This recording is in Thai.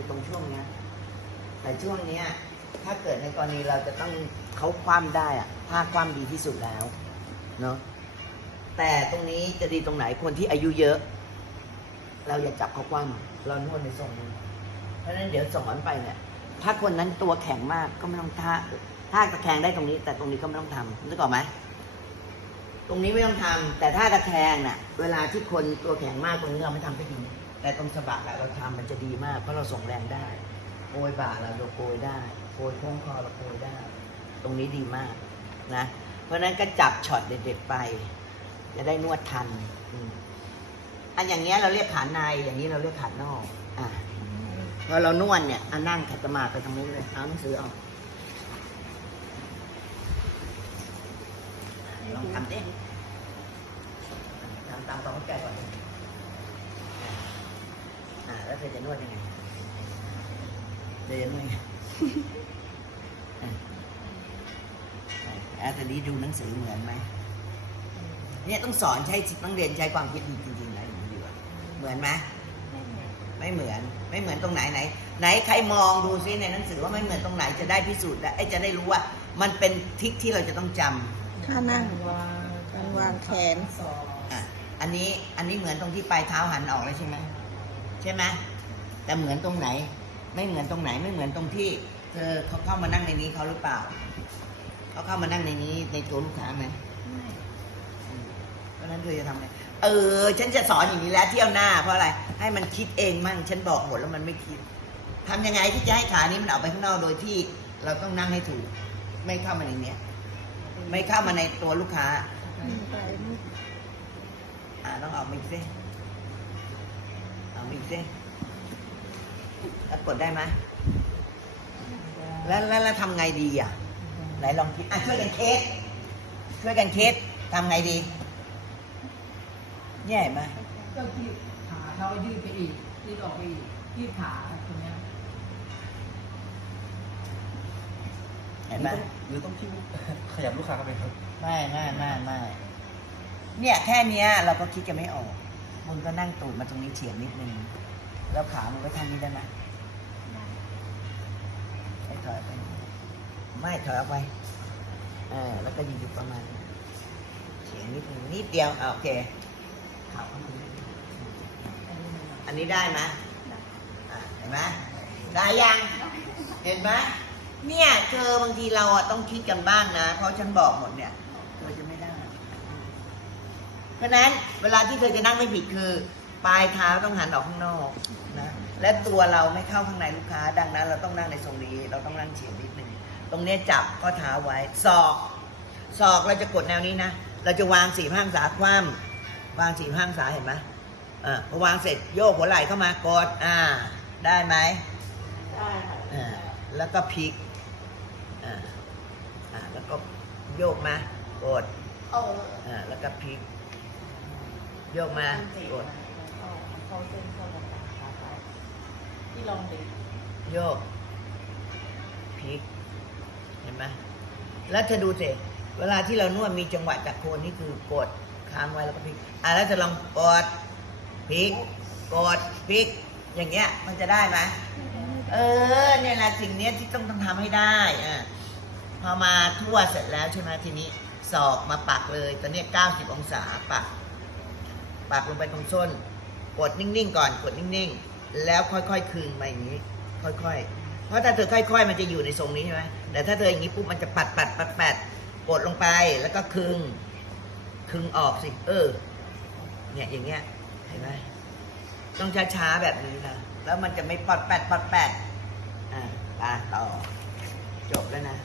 คือตรงช่วงเนี้ยแต่ช่วงเนี้ย ถ้าเกิดในกรณีเราจะต้องเขาคว่ำได้อะผ้าคว่ำดีที่สุดแล้วเนาะแต่ตรงนี้จะดีตรงไหนคนที่อายุเยอะ เราอย่าจับเขาคว่ำเรานวดในทรงนี้เพราะฉะนั้นเดี๋ยวสอนไปเนี่ยถ้าคนนั้นตัวแข็งมากก็ไม่ต้องท่าท่าตะแคงได้ตรงนี้ แต่ตรงนี้ก็ไม่ต้องทำนึกออกไหมตรงนี้ไม่ต้องทำแต่ถ้าตะแคงน่ะ เวลาที่คนตัวแข็งมากตรงนี้เราไม่ทำก็ดี แต่ตรงสะบักอะเราทำมันจะดีมากเพราะเราส่งแรงได้โกยบ่าเราเราโกยได้โกยโค้งคอเราโกยได้ ตรงนี้ดีมากนะ เพราะฉะนั้นก็จับช็อตเด็ด ๆ ไป จะได้นวดทันอืมอันอย่างเงี้ยเราเรียกขาในอย่างนี้เราเรียกขานอกอะพอเรานวดเนี่ยอันนั่งขัดสมาธิไปตรงนู้นเลยเอาหนังสือออกลองทำดิทำตามความเข้าใจก่อนอ่าแล้ว เธอจะนวดยังไงเดินไหมอาตอนนี้ดูหนังสือเหมือนไหมเนี่ยต้องสอนใช้ต้องเรียนใช้ความคิดดีจริงๆนะอย่างนี้ดีกว่าเหมือนไหมไม่เหมือนไม่เหมือนตรงไหนไหน ไหนใครมองดูซิในหนังสือว่าไม่เหมือนตรงไหนจะได้พิสูจน์ได้ไอ้จะได้รู้ว่า มันเป็นทริกที่เราจะต้องจำท่านั่งการวางแขนอะอันนี้อันนี้เหมือนตรงที่ปลายเท้าหันออกเลยใช่ไหมใช่ไหม แต่เหมือนตรงไหน ไม่เหมือนตรงไหนไม่เหมือนตรงที่เธอเขาเข้ามานั่งในนี้เขาหรือเปล่าเขาเข้ามานั่งในนี้ในตัวลูกค้าไหมเพราะฉะนั้นเธอจะทำไงเออ ฉันจะสอนอย่างนี้แล้วเที่ยวหน้า เพราะอะไร ให้มันคิดเองมั่งฉันบอกหมดแล้วมันไม่คิดทำยังไงที่จะให้ขานี้มันออกไปข้างนอกโดยที่เราต้องนั่งให้ถูก ไม่เข้ามาในเนี้ย ไม่เข้ามาในตัวลูกค้าอ่าต้องออกมาอีกสิเอามาอีกสิ แล้วกดได้ไหมแล้วแล้วแล้วทำไงดีอะ ไหนลองคิดอะช่วยกันเคสช่วยกันเคสทำไงดีแย่ไหมก็ยืดขาเขายืดไปอีกยืดออกไปอีกยืดขาตรงเนี้ยเห็นไหมหรือต้องที่ขยับลูกค้าเข้าไปครับ ไม่ไม่ไม่ไม่เนี่ยแค่เนี้ยเราก็คิดจะไม่ออกมึงก็นั่งตูดมาตรงนี้เฉียงนิดนึง แล้วขามึงไว้ทางนี้ได้ไหมให้ ถอยไป ไม่ถอยออกไป เออ แล้วก็ยืนอยู่ประมาณ เฉียงนิดนึงนิดเดียวอะโอเคเขาอันนี้ได้ไหมอะเห็นไหมได้ยัง เห็นไหมเนี่ยเธอบางทีเราอะต้องคิดกันบ้างนะ เพราะฉันบอกหมดเนี่ยเธอจะไม่ได้ เพราะนั้นเวลาที่เธอจะนั่งไม่ผิดคือ ปลายเท้าต้องหันออกข้างนอกนะและตัวเราไม่เข้าข้างในลูกค้า ดังนั้น เราต้องนั่งในทรงนี้ เราต้องนั่งเฉียงนิดนึงตรงเนี้ยจับข้อเท้าไว้ศอกศอกเราจะกดแนวนี้นะเราจะวางสี่ข้างสาคว่ำวางสี่ข้างสาเห็นไหมอ่าพอวางเสร็จโยกหัวไหล่เข้ามากดอ่า ได้ไหมได้ค่ะอ่าแล้วก็พลิกอ่าอ่าแล้วก็โยกมากดโอ้อ่าแล้วก็พลิก โยกมากด เข้าเส้นเข้ากับขาซ้ายที่ลองดิโยกพลิกเห็นไหมแล้วเธอดูสิเวลาที่เรานวดมีจังหวะจากโคนนี่คือกดค้างไว้แล้วก็พลิกอ่าแล้วเธอลองกดพลิกกดพลิก อย่างเงี้ย มันจะได้ไหมเออเนี่ยแหละสิ่งเนี้ยที่ต้องต้องทำให้ได้อะพอมาทั่วเสร็จแล้วใช่ไหมทีนี้ศอกมาปักเลย ตอนนี้ 90 องศาปัก ปักลงไปตรงส้น กดนิ่งๆก่อนกดนิ่งๆ แล้วค่อยๆคืนมาอย่างนี้ ค่อยๆ เพราะถ้าเธอค่อย ๆ มันจะอยู่ในทรงนี้ใช่ไหมแต่ถ้าเธออย่างนี้ปุ๊บมันจะปัดปัดปัดปัดกดลงไปแล้วก็คึงคึงออกสิ เออ เนี่ยอย่างเงี้ยเห็นไหมต้องช้าๆแบบนี้นะแล้วมันจะไม่ปัดแปดปัดแปดอ่าไปต่อจบแล้วนะ